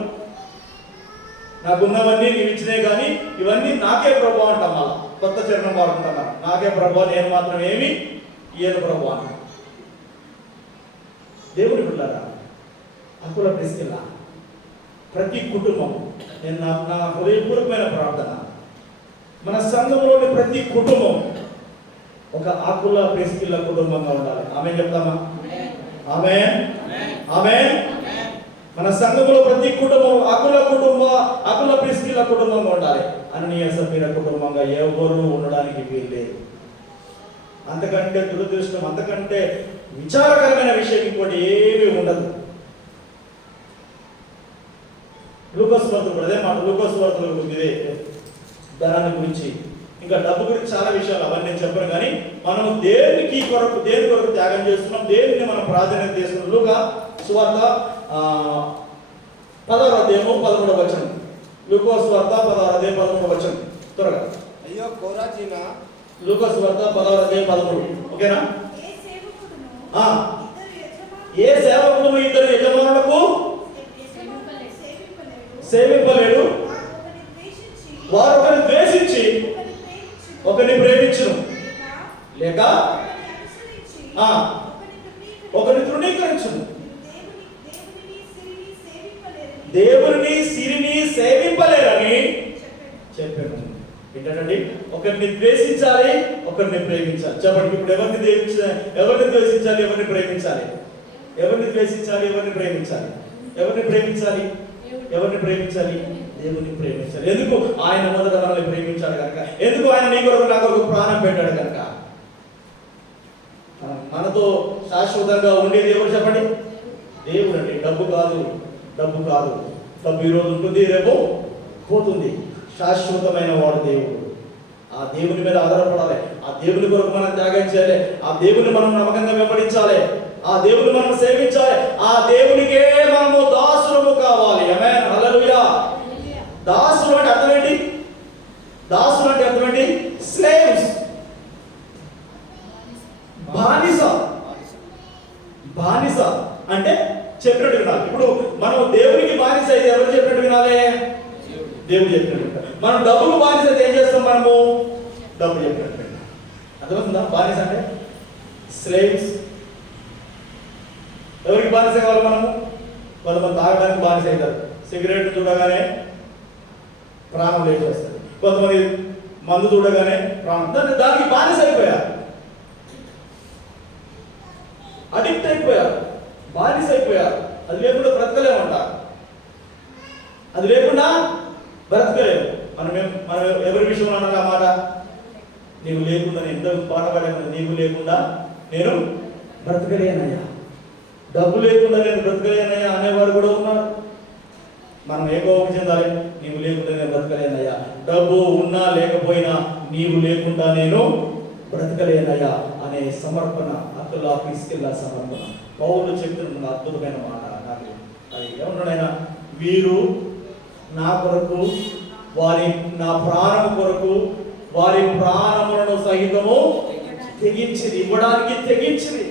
నాకున్నవన్నీ నీవిచ్చినే కానీ ఇవన్నీ నాకే ప్రభు అంటాం. అలా కొత్త చరణం వాడుకుంటున్నాం, నాకే ప్రభు, నేను మాత్రం ఏమి ఇయ్యను ప్రభు అంట. దేవుడి పిల్లరా, అకుల ప్రిస్కిల్లా, ప్రతి కుటుంబం, నేను నా హృదయపూర్వకమైన ప్రార్థన, మన సంఘంలోని ప్రతి కుటుంబం ఒక ఆకుల ప్రిస్కిల్ల కుటుంబంగా ఉండాలి. ఆమేన్ చెప్తామా? ఆమేన్. మన సంఘంలో ప్రతి కుటుంబం ఆకుల ప్రిస్కిల్ల కుటుంబంగా ఉండాలి. అననీయ సభ్యుల కుటుంబంగా ఎవరు ఉండడానికి వీల్లేదు. అంతకంటే దురదృష్టం, అంతకంటే విచారకరమైన విషయం ఇంకోటి ఏమీ ఉండదు. లూకాసు వార్తలు అదే మాట, లూకాసు వార్తలు ఇదే ధనాన్ని గురించి, ఇంకా డబ్బు గురించి చాలా విషయాలు అవన్నీ నేను చెప్పను. కానీ మనం దేని కొరకు త్యాగం చేస్తున్నాం, దేనిని మనం ప్రాధాన్యత చేస్తున్నాం. లూకా సువార్త 16వ అధ్యాయము 13వ వచనం. లూకాసు వార్త 16వ అధ్యాయం 13వ వచనం త్వరగా. అయ్యో కోరాజీనా. లూకాసు వార్త 16వ అధ్యాయం 13. ఓకేనా? ఏ సేవకుడు ఇద్దరు యజమానులకు సేవింపలేడు. వారు ఒకరిని ద్వేషించి ఒకరిని ప్రేమించును, లేక ఒకరిని తృణీకరించును. దేవుని సిరిని సేవింపలేరని చెప్పాను. ఏంటండి? ఒకరిని ద్వేషించాలి, ఒకరిని ప్రేమించాలి. చెప్పండి, ఇప్పుడు ఎవరిని ద్వేషించాలి, ఎవరిని ప్రేమించాలి? ఎవరిని ద్వేషించాలి, ఎవరిని ప్రేమించాలి? ఎవరిని ప్రేమించాలి? ఎవరిని ప్రేమించాలి? దేవుని ప్రేమించాలి. ఎందుకు? ఆయన మొదట మనల్ని ప్రేమించాడు కనుక. ఎందుకు? ఆయన నీ కొరకు నా కొరకు ప్రాణం పెట్టాడు కనుక. మనతో శాశ్వతంగా ఉండేది ఎవరు చెప్పండి? దేవుడు అండి. డబ్బు కాదు, డబ్బు కాదు. డబ్బు ఈరోజు ఉంటుంది, రేపు పోతుంది. శాశ్వతమైన వాడు దేవుడు. ఆ దేవుని మీద ఆధారపడాలి. ఆ దేవుని కొరకు మనం త్యాగం చేయాలి. ఆ దేవుని మనం నమ్మకంగా వెంబడించాలి. ఆ దేవుని మనం సేవించాలి. ఆ దేవునికే మనము దాసులము కావాలి. ఆమేన్, హల్లెలూయా. దాసులు అంటే అర్థం ఏంటి? దాసులు అంటే అర్థం ఏంటి? స్లేవ్స్, బానిస. బానిస అంటే చెప్పినట్టు వినాలి. ఇప్పుడు మనం దేవునికి బానిస అయితే ఎవరు చెప్పినట్టు వినాలి? దేవుడు చెప్పినట్టు. మనం డబ్బులు బానిస అయితే ఏం చేస్తాం? మనము డబ్బు చెప్పినట్టు. అర్థమవుతుందా? బానిస అంటే స్లేవ్స్. ఎవరికి బానిస కావాలి మనము? కొంతమంది తాగడానికి బానిస అవుతారు. సిగరెట్ చూడగానే ప్రాణం లేచి వస్తుంది. కొంతమంది మందు చూడగానే ప్రాణం, దానికి బానిస అయిపోయారు, అడిక్ట్ అయిపోయారు, బానిస అయిపోయారు. అది లేకుండా బ్రతకలేమంటారు. అది లేకుండా బ్రతకలేము. మనం ఎవరి విషయంలో అన్నా మాట, నీవు లేకుండా నేను ఎంత పాట పాడాను, నీవు లేకుండా నేను బ్రతకలేనయ్యా, డబ్బు లేకుండా నేను బ్రతకలేనయ్యా అనేవారు కూడా ఉన్నారు. మనం ఏ కోపం చెందాలి? నీవు లేకుండా నేను బ్రతకలేనయ్యా. డబ్బు ఉన్నా లేకపోయినా నీవు లేకుండా నేను బ్రతకలేనయ్యా అనే సమర్పణ, అక్కలా ప్రిస్కిల్లా సమర్పణ. పౌలు చెప్తున్న అద్భుతమైన మాట. నాకు అది ఏమన్నాడైనా, వీరు నా కొరకు, నా ప్రాణం కొరకు వారి ప్రాణములను సహితము తెగించింది, ఇవ్వడానికి తెగించింది.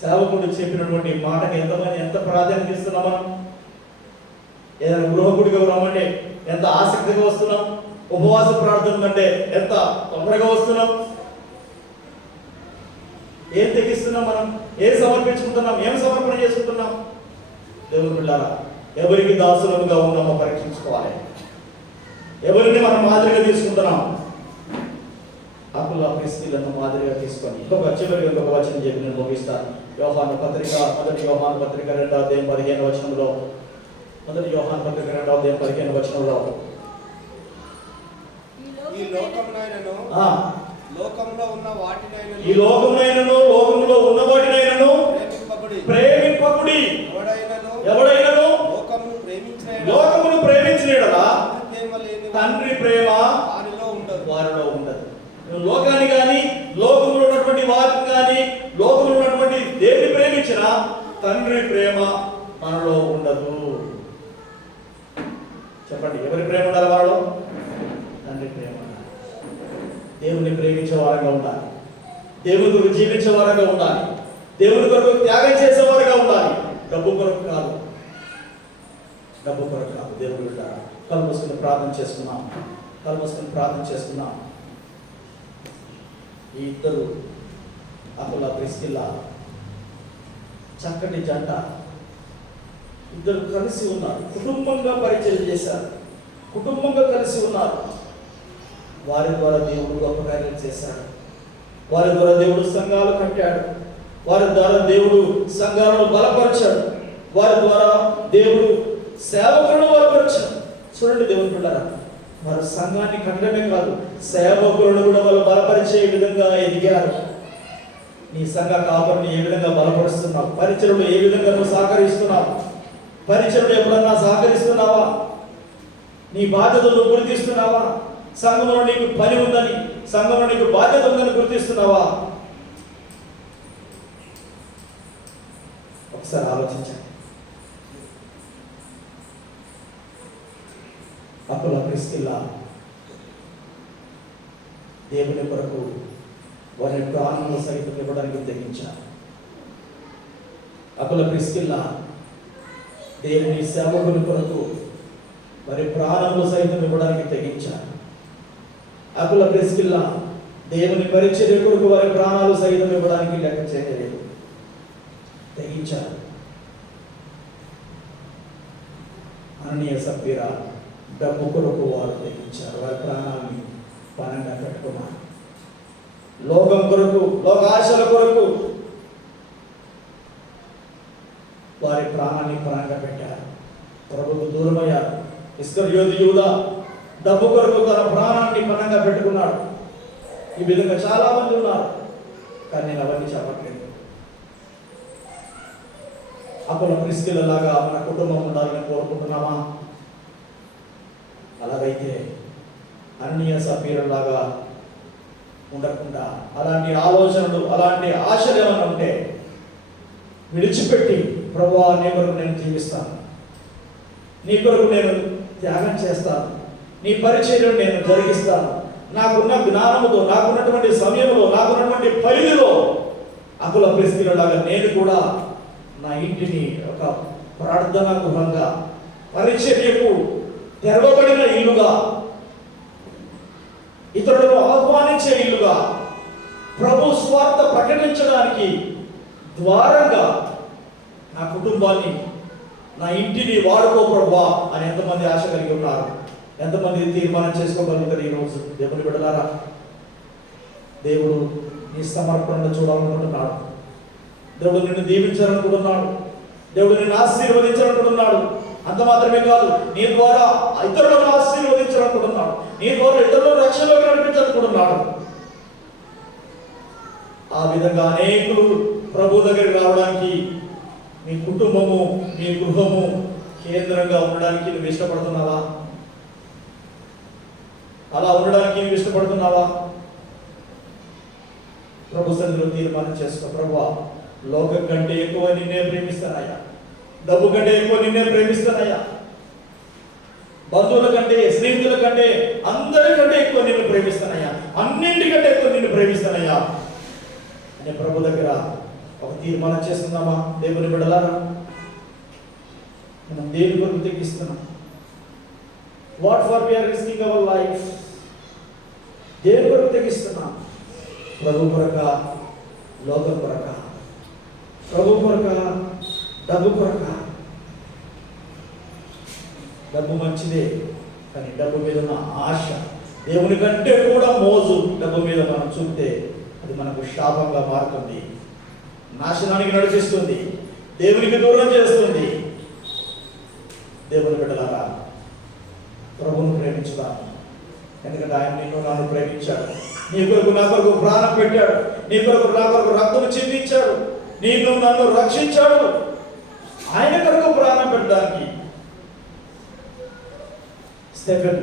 సేవకుడు చెప్పినటువంటి మాటకి ఎంత ప్రాధాన్యత ఇస్తున్నాం మనం? ఏదైనా గృహకుడిగా రమ్మంటే ఎంత ఆసక్తిగా వస్తున్నాం. ఉపవాస ప్రార్థన కంటే ఎంత తొందరగా వస్తున్నాం. ఏం తెగిస్తున్నాం మనం? ఏం సమర్పించుకుంటున్నాం? ఏం సమర్పణ చేసుకుంటున్నాం? దేవుని బిడ్డలారా, ఎవరికి దాసులుగా ఉన్నామో పరీక్షించుకోవాలి. ఎవరిని మనం మాదిరిగా తీసుకుంటున్నాం? అకుల ప్రిస్కిల్లను మాదిరిగా తీసుకొని చివరికి ఇంకొక వచనం చెప్పి నేను ముగిస్తాను. యోహాను పత్రిక, మొదటి యోహాను పత్రిక 2వ అధ్యాయం 15వ వచనంలో, మొదటి యోహాను పత్రిక 2వ అధ్యాయం 15వ వచనంలో, ఈ లోకమునైనను లోకములో ఉన్న వాటినైనను ప్రేమింపకుడి. ఎవడైనను లోకమును ప్రేమించిన యెడల తండ్రి ప్రేమ వారిలో ఉండదు. లోకాన్ని కానీ, లోకంలో ఉన్నటువంటి వారిని కానీ, లోకంలో ఉన్నటువంటి దేన్ని ప్రేమించినా తండ్రి ప్రేమ మనలో ఉండదు. చెప్పండి, ఎవరి ప్రేమ ఉండాలి మనలో? తండ్రి ప్రేమ. దేవుని ప్రేమించే వారంగా ఉండాలి. దేవుని కొరకు జీవించే వారంగా ఉండాలి. దేవుని కొరకు త్యాగం చేసేవారుగా ఉండాలి. డబ్బు కొరకు కాదు, డబ్బు కొరకు కాదు. దేవుడు కళ్ళు మూసుకుని ప్రార్థన చేసుకున్నాం. ఈ ఇద్దరు అకుల ప్రిస్కిల్లా చక్కటి జంట. ఇద్దరు కలిసి ఉన్నారు, కుటుంబంగా పరిచయం చేశారు, కుటుంబంగా కలిసి ఉన్నారు. వారి ద్వారా దేవుడు గొప్ప కార్యాలు చేశాడు. వారి ద్వారా దేవుడు సంఘాలు కట్టాడు. వారి ద్వారా దేవుడు సంఘాలను బలపరిచాడు. వారి ద్వారా దేవుడు సేవకులను బలపరిచాడు. చూడండి దేవుని బిడ్డలారా, వారు సంఘాన్ని కట్టడమే కాదు, సేవకులను కూడా వాళ్ళు బలపరిచే విధంగా ఎదిగారు. నీ సంఘ కాపురిని ఏ విధంగా బలపరుస్తున్నావు? పరిచరుడు ఏ విధంగా నువ్వు సహకరిస్తున్నావు? పరిచరుడు ఎప్పుడన్నా సహకరిస్తున్నావా? నీ బాధ్యతలు గుర్తిస్తున్నావా? సంఘంలో నీకు పని ఉందని, సంఘంలో నీకు బాధ్యత ఉందని గుర్తిస్తున్నావా? ఒకసారి ఆలోచించండి. అకుల ప్రిస్కిల్లా దేవుని కొరకు వారి ప్రాణంలో సైతం ఇవ్వడానికి తెగించారు. అకుల ప్రిస్కిల్లా దేవుని సేవకుని కొరకు వారి ప్రాణంలో సైతం ఇవ్వడానికి తెగించారు. అకుల ప్రిస్కిల్లా దేవుని పరిచర్య కొరకు వారి ప్రాణాలు సైతం ఇవ్వడానికి లెక్క చేయలేదు, తెగించారు. అననీయ సప్పీరా డబ్బు కొరకు వారు తెగించారు. వారి ప్రాణాలని పణంగా పెట్టుకున్నారు. లోకం కొరకు, లోకాశల కొరకు వారి ప్రాణాన్ని పణంగా పెట్టారు. ప్రభుకు దూరమయ్యారు. ఇస్కరియోతు యూదా డబ్బు కొరకు తన ప్రాణాన్ని పణంగా పెట్టుకున్నాడు. ఈ విధంగా చాలా మంది ఉన్నారు, కానీ నేను అవన్నీ చెప్పట్లేదు. అప్పుడు ప్రిస్కిల్లలాగా మన కుటుంబం ఉండాలని కోరుకుంటున్నామా? అలాగైతే అననీయ సప్పీరాలాగా ఉండకుండా అలాంటి ఆలోచనలు, అలాంటి ఆశలు ఏమైనా ఉంటే విడిచిపెట్టి, ప్రభువా నీ కొరకు నేను జీవిస్తాను, నీ కొరకు నేను త్యాగం చేస్తాను, నీ పరిచర్యను నేను జరిగిస్తాను, నాకున్న జ్ఞానముతో, నాకున్నటువంటి సమయంలో, నాకున్నటువంటి పరిధిలో అకుల ప్రిస్కిల్లలాగా నేను కూడా నా ఇంటిని ఒక ప్రార్థనా గృహంగా, పరిచర్యకు తెరవబడిన ఇల్లుగా, ఇతరులను ఆహ్వానించే ఇల్లుగా, ప్రభు స్వార్థ ప్రకటించడానికి ద్వారంగా నా కుటుంబాన్ని, నా ఇంటిని వాడుకో ప్రభువా అని ఎంతమంది ఆశ కలిగి ఉన్నారు? ఎంతమంది తీర్మానం చేసుకోగలుగుతారు ఈరోజు? దేవుని బిడ్డలారా, దేవుడు నీ సమర్పణను చూడాలనుకుంటున్నాడు. దేవుడు నిన్ను దీవించాలనుకుంటున్నాడు. దేవుడు నిన్ను ఆశీర్వదించాలనుకుంటున్నాడు. అంత మాత్రమే కాదు, నీ ద్వారా ఇతరులను ఆశీర్వదించాలనుకుంటున్నాడు. నీ ద్వారా ఇతరులను రక్షణలోకి నడిపించాలనుకుంటున్నాడు. ఆ విధంగా అనేకులు ప్రభు దగ్గరికి రావడానికి మీ కుటుంబము, మీ గృహము కేంద్రంగా ఉండడానికి నువ్వు ఇష్టపడుతున్నావా? అలా ఉండడానికి నువ్వు ఇష్టపడుతున్నావా? ప్రభు సన్నిధిలో తీర్మానం చేసుకో. ప్రభువా, లోకం కంటే ఎక్కువ నిన్నే ప్రేమిస్తానయ్యా, డబ్బు కంటే ఎక్కువ నిన్నే ప్రేమిస్తానయ్యా, బంధువుల కంటే, స్నేహితుల కంటే, అందరికంటే ఎక్కువ నిన్ను ప్రేమిస్తానయ్యా, అన్నింటికంటే ఎక్కువ నిన్ను ప్రేమిస్తానయ్యా అనే ప్రభు దగ్గర ఒక తీర్మానం చేస్తున్నామా? దేవుని బిడ్డలారా, మనం దేని కొరకు తెగిస్తున్నాం? What for we are risking our life? దేని కొరకు తెగిస్తున్నాం? ప్రభు కొరక, లోకం కొరక? ప్రభు కొరక, డబ్బు కొరక? డబ్బు మంచిదే, కానీ డబ్బు మీద ఉన్న ఆశ, దేవుని కంటే కూడా మోజు డబ్బు మీద మనం చూపితే అది మనకు శాపంగా మారుతుంది, నాశనానికి నడిపిస్తుంది, దేవునికి దూరం చేస్తుంది. దేవుని బిడ్డలారా, ప్రభువును ప్రేమించుదాం. ఎందుకంటే ఆయన నిన్ను నన్ను ప్రేమించాడు. నీ కొరకు, నా కొరకు ప్రాణం పెట్టాడు. నీ కొరకు, నా కొరకు రక్తం చిందించాడు. నిన్ను నన్ను రక్షించాడు. ఆయన కొరకు ప్రాణం పెట్టడానికి స్టెఫెన్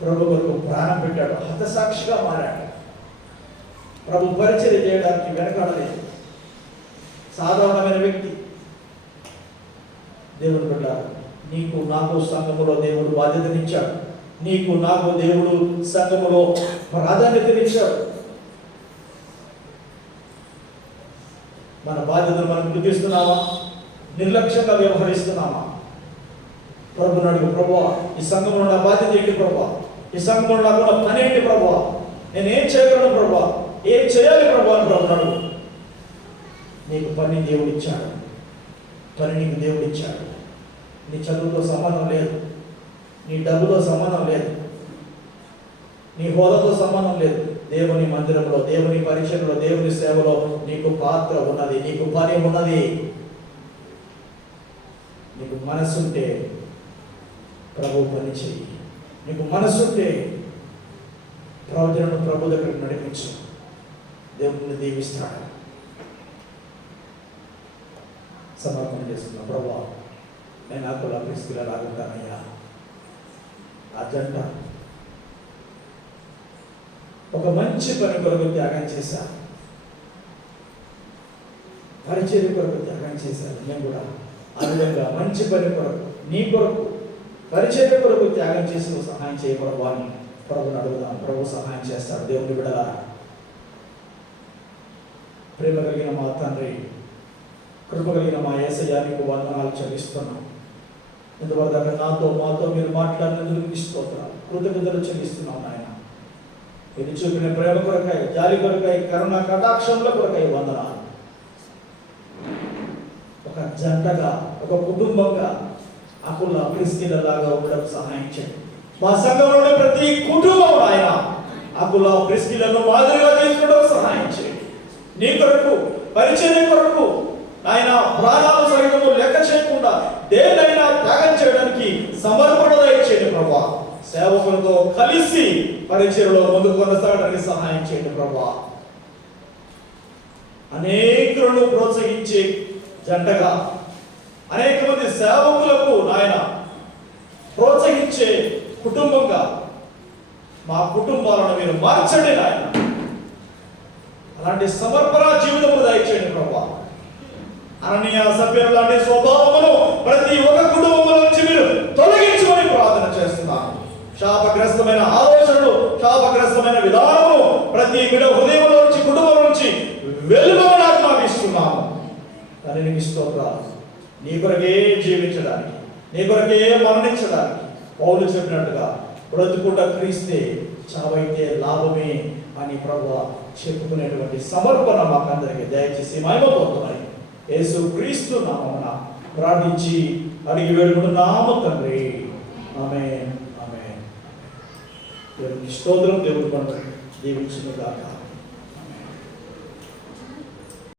ప్రభు కొరకు ప్రాణం పెట్టాడు. హతసాక్షిగా మారాడు. ప్రభు పరిచర్య చేయడానికి వెనకాడలేదు. సాధారణమైన వ్యక్తి. దేవుడు బిడ్డ, నీకు నాకు సంఘములో దేవుడు బాధ్యతనిచ్చాడు. నీకు నాకు దేవుడు సంఘములో ప్రాధాన్యతనిచ్చాడు. మన బాధ్యతను మనం గుర్తిస్తున్నామా? నిర్లక్ష్యంగా వ్యవహరిస్తున్నామా? ప్రభుని అడుగు, ప్రభువా ఈ సంఘంలో నా బాధ్యత ఏంటి ప్రభువా? ఈ సంఘంలో నాకున్న పని ఏంటి ప్రభువా? నేను ఏం చేయగలను ప్రభువా? ఏం చేయాలి ప్రభువా అని ప్రభుని అడుగు. నీకు పని దేవుడిచ్చాడు. పని నీకు దేవుడిచ్చాడు. నీ చదువుతో సంబంధం లేదు, నీ డబ్బుతో సంబంధం లేదు, నీ హోదాతో సంబంధం లేదు. దేవుని మందిరంలో, దేవుని పరిచయంలో, దేవుని సేవలో నీకు పాత్ర ఉన్నది, నీకు పని ఉన్నది. నీకు మనసుంటే ప్రభు పని చెయ్యి. నీకు మనసుంటే ప్రవచనను ప్రభు దగ్గరకు నడిపించు. దేవుడిని దీవిస్తాడు. సమర్పణ చేస్తున్నా. ప్రభువా, నేను అకుల ప్రిస్కిల్లలాగుంటానయ్యా. ఆ జంట ఒక మంచి పని కొరకు త్యాగం చేశాను, పరిచర్య కొరకు త్యాగం చేశాను. నేను కూడా ఆ విధంగా మంచి పని కొరకు, నీ కొరకు, పరిచర్య కొరకు త్యాగం చేసి నువ్వు సహాయం చేయకూడదు అని ప్రభుని అడుగుదాం. ప్రభు సహాయం చేస్తాడు. దేవుని బిడ్డలారా, ప్రేమ కలిగిన మా తండ్రి, కృప కలిగిన మా యేసయ్యానికి వందనాలు చెల్లిస్తున్నాం. ఇంతవరకు నాతో మాతో మీరు మాట్లాడినందుకు మీకు స్తోత్రాలు, కృతజ్ఞతలు చెల్లిస్తున్నాం నాయన. మీరు చూపిన ప్రేమ కొరకై, జాలి కొరకై, కరుణ కటాక్షముల కొరకై వందనాలు. ఒక జంటగా, ఒక కుటుంబంగా అకుల ప్రిస్కిలలాగా ఉండడం సహాయం చేయండి. మా సంఘంలోని ప్రతి కుటుంబం ఆయన అకుల ప్రిస్కిలను మాదిరిగా చేసుకోవడం సహాయం చేయండి. నీ కొరకు, పరిచయం కొరకు ఆయన ప్రాణాలు సైతము లెక్క చేయకుండా దేన్నైనా త్యాగం చేయడానికి సమర్పణ దయచేయండి ప్రభా. సేవకులతో కలిసి పరిచయలో ముందుకు కొనసాగడానికి సహాయం చేయండి ప్రభా. అనేకులను ప్రోత్సహించే జంటగా, అనేక మంది సేవకులకు నాయన ప్రోత్సహించే కుటుంబంగా మా కుటుంబాలను మీరు మార్చండి నాయన. అలాంటి సమర్పణ జీవితము దయచేయండి ప్రభా. అననీయ సభ్యుల లాంటి స్వభావమును ప్రతి ఒక్క కుటుంబంలో నుంచి మీరు తొలగించమని ప్రార్థన చేస్తున్నాను. శాపగ్రస్తమైన ఆలోచనలు, శాపగ్రస్తమైన విధానము ప్రతి బిడ్డ హృదయంలో నుంచి, కుటుంబం నుంచి వెలువని ఆజ్ఞాపిస్తున్నాము. కానీ నీకు స్తోత్రాలు. నీ కొరకే జీవించడానికి, నీ కొరకే మరణించడానికి పౌలు చెప్పినట్టుగా బ్రతుకుట క్రీస్తే, చావైతే లాభమే అని ప్రభువా చెప్పుకునేటువంటి సమర్పణ మాకందరికీ దయచేసి మహిమ పొందుతాయి. యేసు క్రీస్తు నామమున ప్రార్థించి అడిగి వేడుకుంటున్నాము తండ్రి. ఆమేన్, ఆమేన్. దేవునికి స్తోత్రం. దేవుడు పండుగ దీవించును గాక.